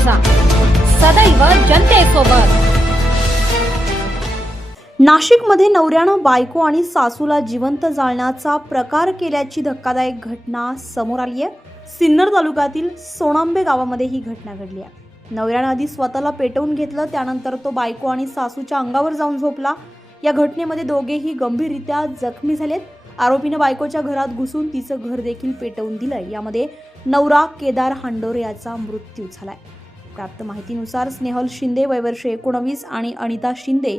News सदैव जनतेसोबत। नाशिकमध्ये नवऱ्यानं बायको आणि सासूला जिवंत जाळण्याचा प्रकार केल्याची धक्कादायक घटना समोर आली आहे। सिन्नर तालुक्यातील सोनांबे गावामध्ये ही घटना घडली आहे। नवऱ्यानं आधी स्वतःला पेटवून घेतलं, त्यानंतर तो बायको आणि सासूच्या अंगावर जाऊन झोपला। या घटनेमध्ये दोघेही गंभीररित्या जखमी झालेत। आरोपीनं बायकोच्या घरात घुसून तिचं घर देखील पेटवून दिलंय। यामध्ये नवरा केदार हांडोरे याचा मृत्यू झालाय। प्राप्त माहितीनुसार स्नेहल शिंदे वय वर्ष 19 आणि अनिता शिंदे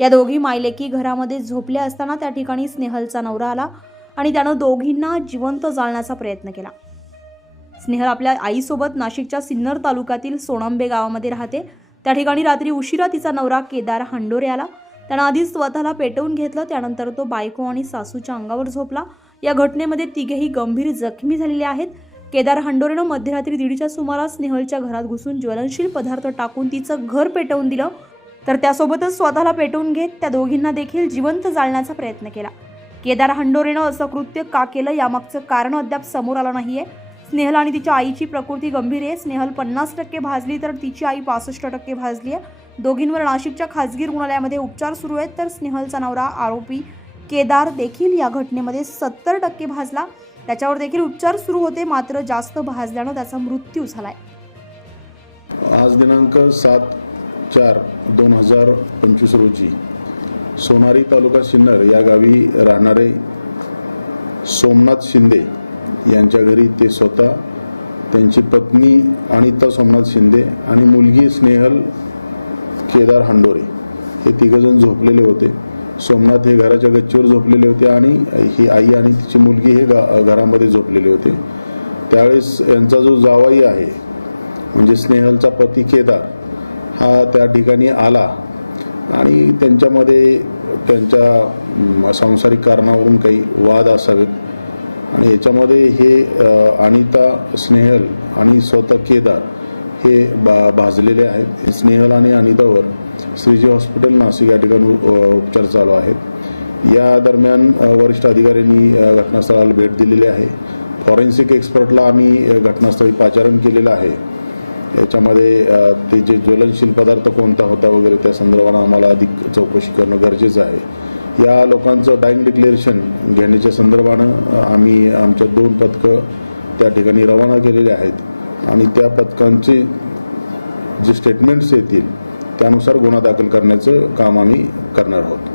या दोघी मायलेकी घरामध्ये झोपल्या असताना त्या ठिकाणी स्नेहलचा नवरा आला आणि त्यानं दोघींना जिवंत जाळण्याचा प्रयत्न केला। स्नेहल आपल्या आईसोबत नाशिकच्या सिन्नर तालुक्यातील सोनांबे गावामध्ये राहते। त्या ठिकाणी रात्री उशिरा तिचा नवरा केदार हांडोरे आला। त्यानं आधी स्वतःला पेटवून घेतलं, त्यानंतर तो बायको आणि सासूच्या अंगावर झोपला। या घटनेमध्ये तिघेही गंभीर जखमी झालेले आहेत। केदार हांडोरेनं मध्यरात्री 1:30च्या सुमारास स्नेहलच्या घरात घुसून ज्वलनशील पदार्थ टाकून तिचं घर पेटवून दिलं, तर त्यासोबतच स्वतःला पेटवून घेत त्या दोघींना देखील जिवंत जाळण्याचा प्रयत्न केला। केदार हांडोरेनं असं कृत्य का केलं यामागचं कारण अद्याप समोर आलं नाहीये। स्नेहल आणि तिच्या आईची प्रकृती गंभीर आहे। स्नेहल 50% भाजली तर तिची आई 65% भाजली आहे। दोघींवर नाशिकच्या खासगी रुग्णालयामध्ये उपचार सुरू आहेत, तर स्नेहलचा नवरा आरोपी केदार देखील या घटनेमध्ये 70% भाजला। त्याच्यावर देखील उपचार सुरू होते, मात्र जास्त भाजल्यानं त्याचा मृत्यू झालाय। आज दिनांक 7/4/2025 रोजी सोनारी तालुका सिन्नर या गावी राहणारे सोमनाथ शिंदे यांच्या घरी ते स्वतः, त्यांची पत्नी अनिता सोमनाथ शिंदे आणि मुलगी स्नेहल केदार हांडोरे हे तिघजण झोपलेले होते। सोमनाथ हे घराच्या गच्चीवर झोपलेले होते आणि ही आई आणि तिची मुलगी हे घरामध्ये झोपलेले होते। त्यावेळेस यांचा जो जावाई आहे म्हणजे स्नेहलचा पती केदार हा त्या ठिकाणी आला आणि त्यांच्यामध्ये त्यांच्या सांसारिक कारणावरून काही वाद असावेत आणि याच्यामध्ये हे अनिता, स्नेहल आणि स्वतः केदार हे भाजलेले आहेत। स्नेहल आणि अनितावर श्रीजी हॉस्पिटल नाशिक या ठिकाणी उपचार चालू आहेत। या दरम्यान वरिष्ठ अधिकाऱ्यांनी घटनास्थळाला भेट दिलेली आहे। फॉरेन्सिक एक्सपर्टला आम्ही घटनास्थळी पाचारण केलेलं आहे। याच्यामध्ये ते जे ज्वलनशील पदार्थ कोणता होता वगैरे त्या संदर्भात आम्हाला अधिक चौकशी करणं गरजेचं आहे। या लोकांचं डायिंग डिक्लेरेशन घेण्याच्या संदर्भानं आम्ही आमच्या 2 पथकं त्या ठिकाणी रवाना केलेले आहेत आणि त्या पथकांचे जे स्टेटमेंट्स येतील त्यानुसार गुन्हा दाखल करण्याचं काम आम्ही करणार आहोत।